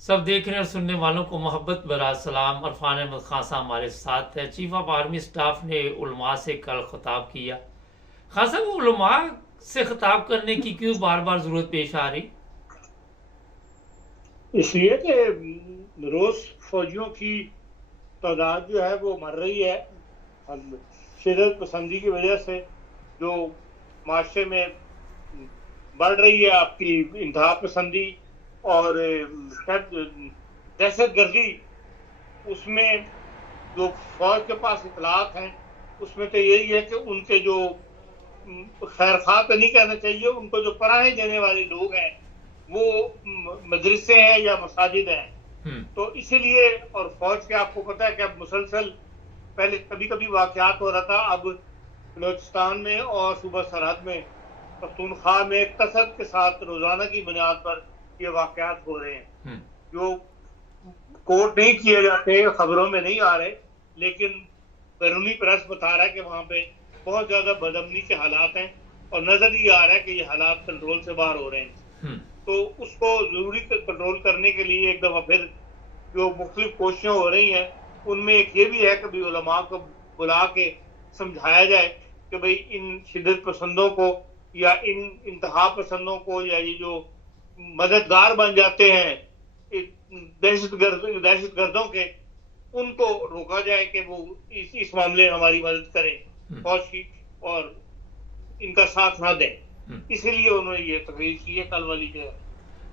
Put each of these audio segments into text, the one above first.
सब देखने और सुनने वालों को मोहब्बत भरा सलाम। अरफान अहमद खान साहब हमारे साथ है। चीफ ऑफ आर्मी स्टाफ ने उलमा से कल खिताब किया। खान साहब, उलमा से खिताब करने की क्यों बार बार जरूरत पेश आ रही? इसलिए कि रोज फौजियों की तादाद जो है वो मर रही है। हम शिदत पसंदी की वजह से जो माशरे में बढ़ रही है आपकी इंतहा पसंदी और दहशत गर्दी, उसमें जो फौज के पास इतलात हैं उसमें तो यही है कि उनके जो खैर खा तो नहीं कहना चाहिए, उनको जो पनाहें देने वाले लोग हैं वो मदरसे हैं या मसाजिद हैं। हम्म। तो इसीलिए, और फौज के आपको पता है कि अब मुसलसल पहले कभी कभी वाकयात हो रहा था, अब बलोचिस्तान में और सूबा सरहद में पख्तूनख्वा में कसरत के साथ रोजाना की बुनियाद पर ये वाकयात हो रहे हैं जो कोट नहीं किए जाते, खबरों में नहीं आ रहे, लेकिन बैरूनी प्रेस बता रहा है कि वहां पे बहुत ज्यादा बदअमनी के हालात हैं और नजर ही आ रहा है कि ये हालात कंट्रोल से बाहर हो रहे हैं। तो उसको जरूरी कंट्रोल करने के लिए एक दफा फिर जो मुख्तलिफ कोशिशें हो रही हैं, उनमें एक ये भी है कि भाई उलमा को बुला के समझाया जाए कि भाई इन शिद्दत पसंदों को या इन इंतहा पसंदों को या ये जो मददगार बन जाते हैं दहशत गर्दों के, उनको रोका जाए कि वो इस मामले में हमारी मदद करें फौज की और इनका साथ ना दें। इसीलिए उन्होंने ये तकरीर की है कल वाली जो है।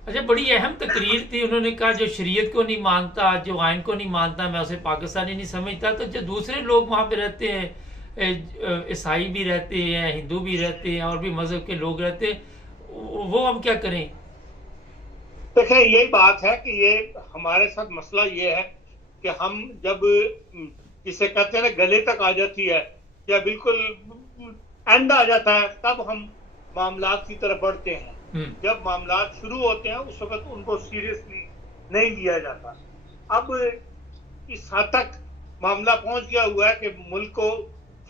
अच्छा, बड़ी अहम तकरीर थी। उन्होंने कहा जो शरीयत को नहीं मानता, जो आइन को नहीं मानता, मैं उसे पाकिस्तानी नहीं समझता। तो जो दूसरे लोग वहाँ पे रहते हैं, ईसाई भी रहते हैं, हिंदू भी रहते हैं और भी मजहब के लोग रहते हैं, वो हम क्या करें? देखिए, यही बात है कि ये हमारे साथ मसला ये है कि हम जब जिसे कहते हैं ना गले तक आ जाती है या बिल्कुल एंड आ जाता है, तब हम मामलात की तरफ बढ़ते हैं। जब मामलात शुरू होते हैं उस वक्त उनको सीरियसली नहीं लिया जाता। अब इस हद तक मामला पहुंच गया हुआ है कि मुल्क को,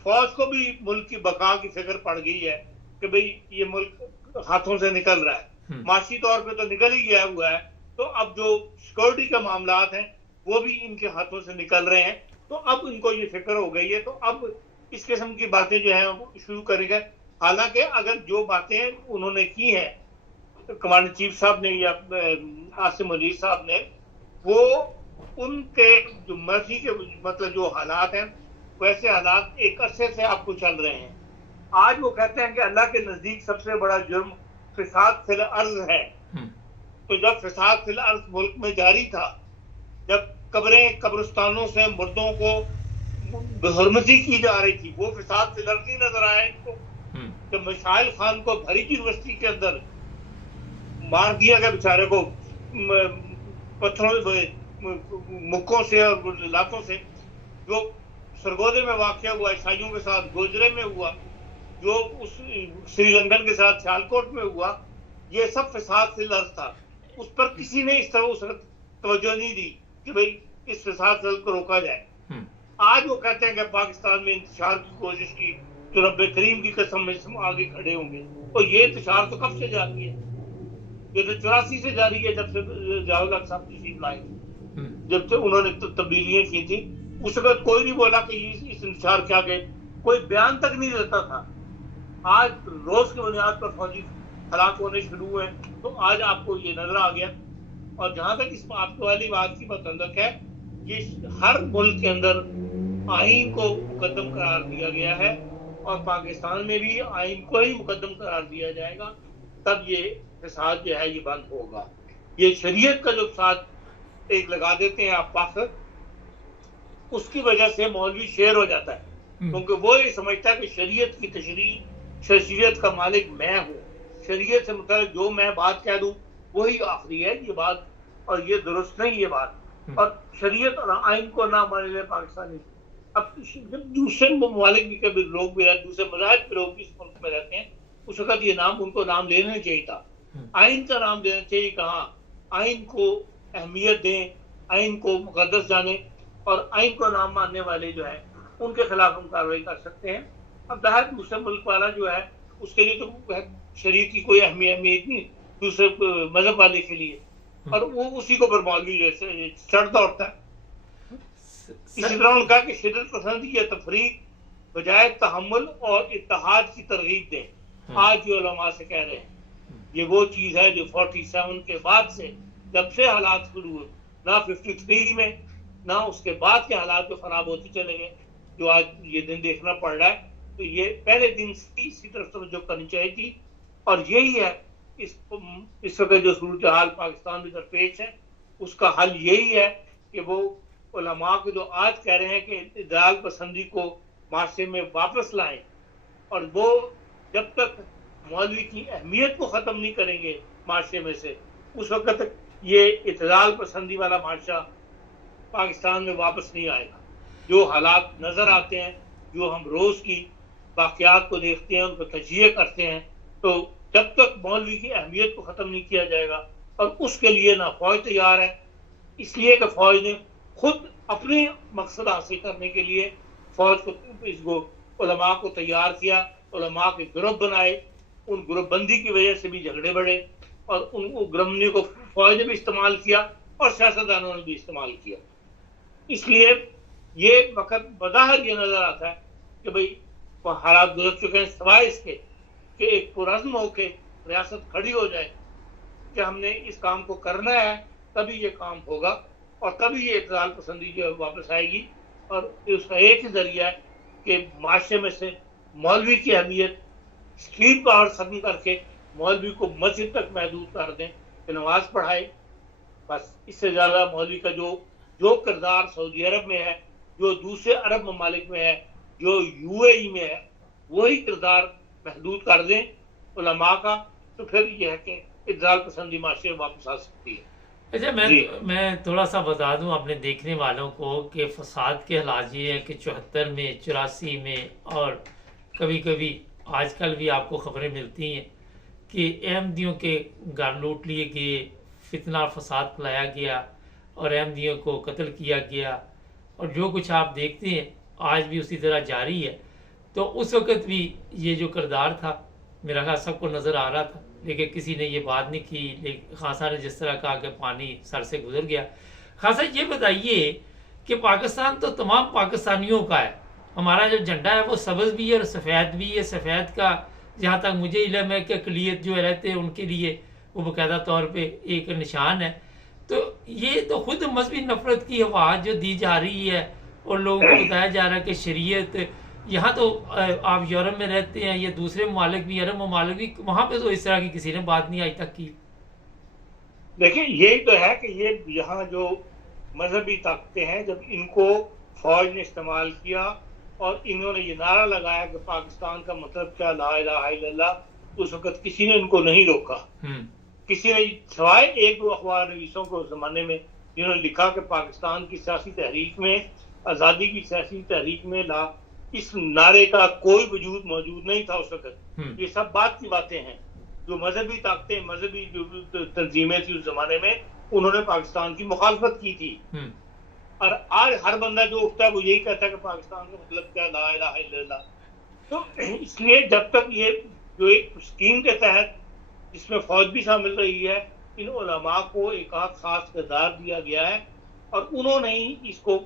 फौज को भी मुल्क की बका की फिक्र पड़ गई है कि भाई ये मुल्क हाथों से निकल रहा है, माशी तौर पे तो निकल ही गया हुआ है। तो अब जो सिक्योरिटी के मामलात हैं वो भी इनके हाथों से निकल रहे हैं। तो अब इनको ये फिक्र हो गई है, तो अब इस किस्म की बातें जो है वो शुरू करेंगे। हालांकि अगर जो बातें उन्होंने की हैं कमांडर चीफ साहब ने या आसिम मुनीर साहब ने, वो उनके जो मर्जी के मतलब जो हालात हैं वैसे हालात एक अरसे से आपको चल रहे हैं। आज वो कहते हैं कि अल्लाह के नजदीक सबसे बड़ा जुर्म फिसाद फिल अर्ज है। तो जब फिसाद फिल अर्ज मुल्क में जारी था, जब कब्रिस्तानों से मुर्दों को बेहरमती की जा रही थी, वो फिसाद फिल अर्ज ही नजर आया इनको। जब मिसाइल खान को भरी यूनिवर्सिटी के अंदर मार दिया गया, बेचारे को पत्थरों मुक्कों से और लातों से, जो सरगोदे में वाकया हुआ, ईसाइयों के साथ गोजरे में हुआ, जो उस श्रीलंकन के साथ सियालकोट में हुआ, ये सब फिसाद फिल अर्ज था। उस पर किसी ने इस तरह उस वक्त तवज्जो नहीं दी कि भाई इस फिसाद फिल को रोका जाए। आज वो कहते हैं कि पाकिस्तान में इंतशार की कोशिश की तो रब्बे करीम की कसम में आगे खड़े होंगे। और ये इंतशार तो कब से जारी है? ये तो 84 से जारी है, जब से जावेद साहब तशरीफ लाए, जब से उन्होंने तब्दीलियां की थी। उस वक्त कोई नहीं बोला कि इस इंतशार क्या गए, कोई बयान तक नहीं देता था। आज रोज की बुनियाद पर फौजी हलाक होने शुरू हुए, तो आज आपको ये नजर आ गया। और जहां तक इस आपको वाली बात की मतंदक है, ये हर मुल्क के अंदर आइन को मुकदम करार दिया गया है और पाकिस्तान में भी आइन को ही मुकदम करार दिया जाएगा, तब ये फसाद जो है ये बंद होगा। ये शरीयत का जो साथ एक लगा देते हैं आप पाखर, उसकी वजह से मौलवी शेर हो जाता है, क्योंकि वो ये समझता है कि शरीयत की तशरीह, शरीयत का मालिक मैं हूँ, शरीयत से मतलब जो मैं बात कह दूं वही आखिरी है ये बात, और ये दुरुस्त नहीं ये बात। और शरीयत और आइन को ना माने पाकिस्तानी। अब दूसरे ममालिक भी कभी लोग भी रहते, दूसरे मज़ाहिब के लोग भी इस मुल्क में रहते हैं, उस वक्त ये नाम उनको नाम लेना चाहिए था, आइन का नाम देना चाहिए। कहाँ आइन को अहमियत दें, आइन को मुकद्दस जाने, और आइन को नाम मानने वाले जो है उनके खिलाफ हम कार्रवाई कर सकते हैं। अब बाहर दूसरे मुल्क वाला जो है उसके लिए तो शरीयत की कोई अहमियत नहीं दूसरे मजहब वाले के लिए। और वो उसी को बरमौलवी जैसे चढ़ दौड़ता है। इसी सर तरह उन्होंने कहा कि शिद्दत पसंदी या तफरीक बजाय तहम्मुल और इत्तेहाद की तरगीब दें। आज ये उलमा से कह रहे हैं ये वो चीज है जो 47 के बाद से, जब से हालात शुरू हुए, ना 53 में ना उसके बाद के हालात जो खराब होते चले गए, जो आज ये दिन देखना पड़ रहा है, तो ये पहले दिन से इसी तरफ तवज्जो करनी चाहिए थी। और यही है इस वक्त जो सूरत हाल पाकिस्तान में दरपेश है, उसका हल यही है कि वो उलमा को जो आज कह रहे हैं कि इत्तेदाल पसंदी को माशरे में वापस लाएं, और वो जब तक मौलवी की अहमियत को ख़त्म नहीं करेंगे माशरे में से, उस वक्त तक ये इत्तेदाल पसंदी वाला माशरा पाकिस्तान में वापस नहीं आएगा। जो हालात नज़र आते हैं, जो हम रोज़ की वाक़यात को देखते हैं, उनको तजिए करते हैं, तो जब तक मौलवी की अहमियत को ख़त्म नहीं किया जाएगा, और उसके लिए ना फ़ौज तैयार है, इसलिए कि फ़ौज ने खुद अपने मकसद हासिल करने के लिए फ़ौज को इसको उलमा को तैयार किया, उलमा के ग्रुप बनाए, उन ग्रुपबंदी की वजह से भी झगड़े बढ़े, और उन ग्रुपबंदी को फ़ौज ने भी इस्तेमाल किया और सियासतदानों ने भी इस्तेमाल किया। इसलिए ये वक्त बज़ाहिर ये नज़र आता है कि भाई हालात गुजर चुके हैं, सिवाय इसके कि एक पुरज़्म होके रियासत खड़ी हो जाए कि हमने इस काम को करना है, तभी ये काम होगा और तभी ये इत्तेदाल पसंदी जो है वापस आएगी। और उसका एक ही जरिया है कि माशरे में से मौलवी की अहमियत, स्ट्रीट पावर खत्म करके मौलवी को मस्जिद तक महदूद कर दें कि नमाज पढ़ाए। बस इससे ज़्यादा मौलवी का जो किरदार सऊदी अरब में है, जो दूसरे अरब ममालिक में है, जो UAE में है, वही किरदार महदूद कर दें उलमा का, तो फिर यह है कि इत्तेदाल पसंदी माशरे में वापस आ सकती है। अच्छा, मैं थोड़ा सा बता दूं अपने देखने वालों को कि फसाद के हालात ये है कि 74 में, 84 में, और कभी कभी आजकल भी आपको खबरें मिलती हैं कि अहमदियों के घर लूट लिए गए, फितना फसाद फैलाया गया और अहमदियों को कत्ल किया गया, और जो कुछ आप देखते हैं आज भी उसी तरह जारी है। तो उस वक़्त भी ये जो किरदार था मेरा ख्याल सबको नज़र आ रहा था, लेकिन किसी ने ये बात नहीं की। लेकिन खान साहब ने जिस तरह कहा कि पानी सर से गुजर गया। खान साहब ये बताइए कि पाकिस्तान तो तमाम पाकिस्तानियों का है, हमारा जो झंडा है वो सब्ज़ भी है और सफ़ेद भी है। सफ़ेद का जहाँ तक मुझे इल्म है कि अक़लियत जो रहते हैं उनके लिए वो बाकायदा तौर पे एक निशान है। तो ये तो खुद मजहबी नफरत की आवाज़ जो दी जा रही है और लोगों को बताया जा रहा है कि शरीयत, यहाँ तो आप यूरोप में रहते हैं, ये दूसरे ममालिक भी, अरब ममालिक भी, वहाँ पे तो इस तरह की किसी ने बात नहीं आज तक की। देखिए यही तो है कि ये यहाँ जो मजहबी ताकतें हैं, जब इनको फौज ने इस्तेमाल किया और इन्होंने ये नारा लगाया कि पाकिस्तान का मतलब क्या, ला इलाहा इल्लल्लाह, उस वक्त किसी ने इनको नहीं रोका। किसी ने सिवाय एक दो अखबार नवीसों को उस जमाने में जिन्होंने लिखा कि पाकिस्तान की सियासी तहरीक में, आज़ादी की सियासी तहरीक में ला, इस नारे का कोई वजूद मौजूद नहीं था उस वक्त। ये सब बात की बातें हैं। जो मजहबी ताकतें, मजहबी जो तंजीमें थी उस जमाने में, उन्होंने पाकिस्तान की मुखालफत की थी। और आज हर बंदा जो उठता है वो यही कहता है कि पाकिस्तान का मतलब क्या, ला इलाहा इल्लल्लाह। तो इसलिए जब तक ये जो एक स्कीम के तहत जिसमें फौज भी शामिल रही है, इन उलमा को एक खास किरदार दिया गया है और उन्होंने ही इसको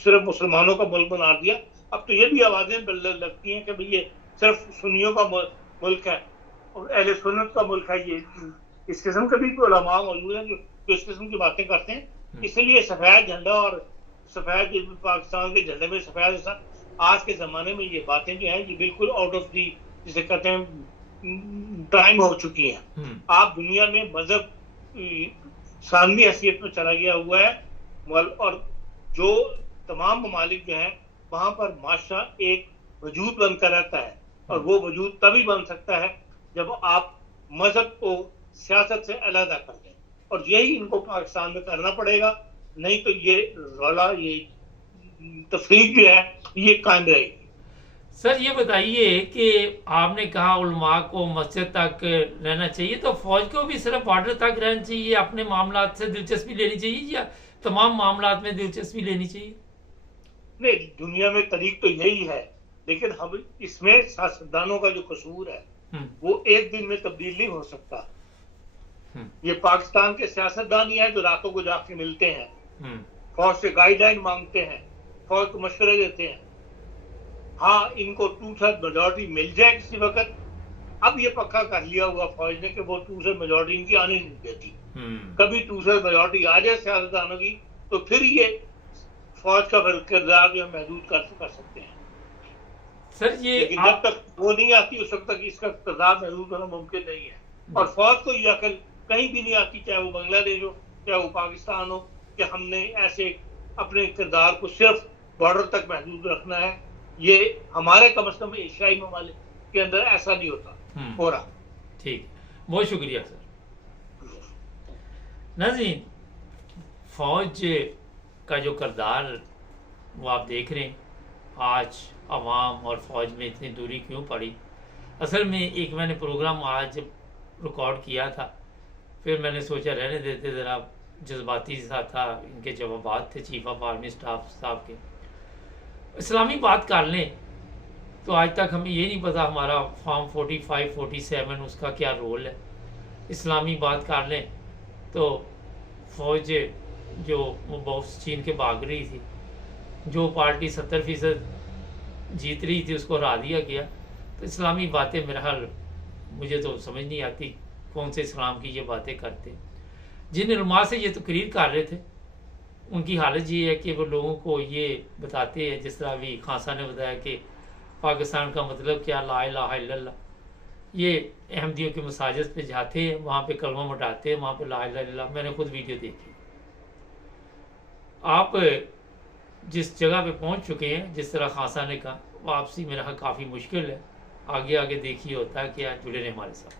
सिर्फ मुसलमानों का मुल्क बना दिया। अब तो ये भी आवाजें लगती हैं कि भाई ये सिर्फ सुन्नियों का मुल्क है और अहले सुन्नत का मुल्क है। ये इस किस्म के भी उलमा मौजूद हैं जो इस किस्म की बातें करते हैं। इसलिए सफेद झंडा और सफेद पाकिस्तान के झंडे में सफेद हिस्सा, आज के जमाने में ये बातें जो हैं ये बिल्कुल आउट ऑफ दी, जिसे कहते हैं, टाइम हो चुकी हैं। आप दुनिया में मजहब सानवी हैसियत में चला गया हुआ है और जो तमाम ममालिक जो हैं वहां पर माशरा एक वजूद बनकर रहता है, और वो वजूद तभी बन सकता है जब आप मजहब को सियासत से अलग कर दें, और यही इनको पाकिस्तान में करना पड़ेगा। नहीं तो ये रौला, ये तफरीक जो है ये कायम रहेगी। सर ये बताइए कि आपने कहा उलमा को मस्जिद तक रहना चाहिए, तो फौज को भी सिर्फ बॉर्डर तक रहना चाहिए, अपने मामलात से दिलचस्पी लेनी चाहिए या तमाम मामलात में दिलचस्पी लेनी चाहिए? नहीं, दुनिया में तरीक तो यही है, लेकिन हम इसमें सियासतदानों का जो कसूर है वो एक दिन में तब्दील नहीं हो सकता। ये पाकिस्तान के सियासतदान ही है जो रातों को जाके मिलते हैं, फौज से गाइडलाइन मांगते हैं, फौज को मशवरे देते हैं। हाँ, इनको 2/3 मेजोरिटी मिल जाए किसी वक्त। अब ये पक्का कर लिया हुआ फौज ने कि वो 2/3 मेजोरिटी इनकी आने नहीं देती। कभी 2/3 मेजोरिटी आ जाए सियासतदानों की तो फिर ये फौज का फिर किरदार जो महदूद कर सकते हैं सर। ये लेकिन जब तक वो नहीं आती उस वक्त तक इसका किरदार महदूद होना मुमकिन नहीं है। और फौज को ये अकल कहीं भी नहीं आती, चाहे वो बांग्लादेश हो चाहे वो पाकिस्तान हो, कि हमने ऐसे अपने किरदार को सिर्फ बॉर्डर तक महदूद रखना है। ये हमारे कम से कम एशियाई ममालिक के अंदर ऐसा नहीं होता हो रहा। ठीक, बहुत शुक्रिया सर। नाज़रीन, फौज का जो किरदार वो आप देख रहे हैं, आज अवाम और फौज में इतनी दूरी क्यों पड़ी। असल में एक मैंने प्रोग्राम आज रिकॉर्ड किया था, फिर मैंने सोचा रहने देते, ज़रा जज्बाती सा था, इनके जवाबात थे चीफ ऑफ आर्मी स्टाफ साहब के। इस्लामी बात कर लें तो आज तक हमें ये नहीं पता हमारा फॉर्म 45, 47 उसका क्या रोल है। इस्लामी बात कर लें तो फौज जो वो बहुत चीन के भाग रही थी, जो पार्टी 70% जीत रही थी उसको हरा दिया गया। तो इस्लामी बातें मेरा हाल मुझे तो समझ नहीं आती कौन से इस्लाम की ये बातें करते। जिन उलमा से ये तकरीर कर रहे थे उनकी हालत ये है कि वो लोगों को ये बताते हैं, जिस तरह अभी खान साहब ने बताया कि पाकिस्तान का मतलब क्या, ला इलाहा इल्लल्लाह। ये अहमदियों के मसाजिद पे जाते हैं, वहाँ पे कलमा मटाते हैं, वहाँ पे ला इलाहा इल्लल्लाह। मैंने खुद वीडियो देखी। आप जिस जगह पे पहुँच चुके हैं, जिस तरह खान साहब ने कहा, वापसी मेरा काफ़ी मुश्किल है। आगे आगे देखिए होता है क्या, जुड़े रहे हमारे साथ।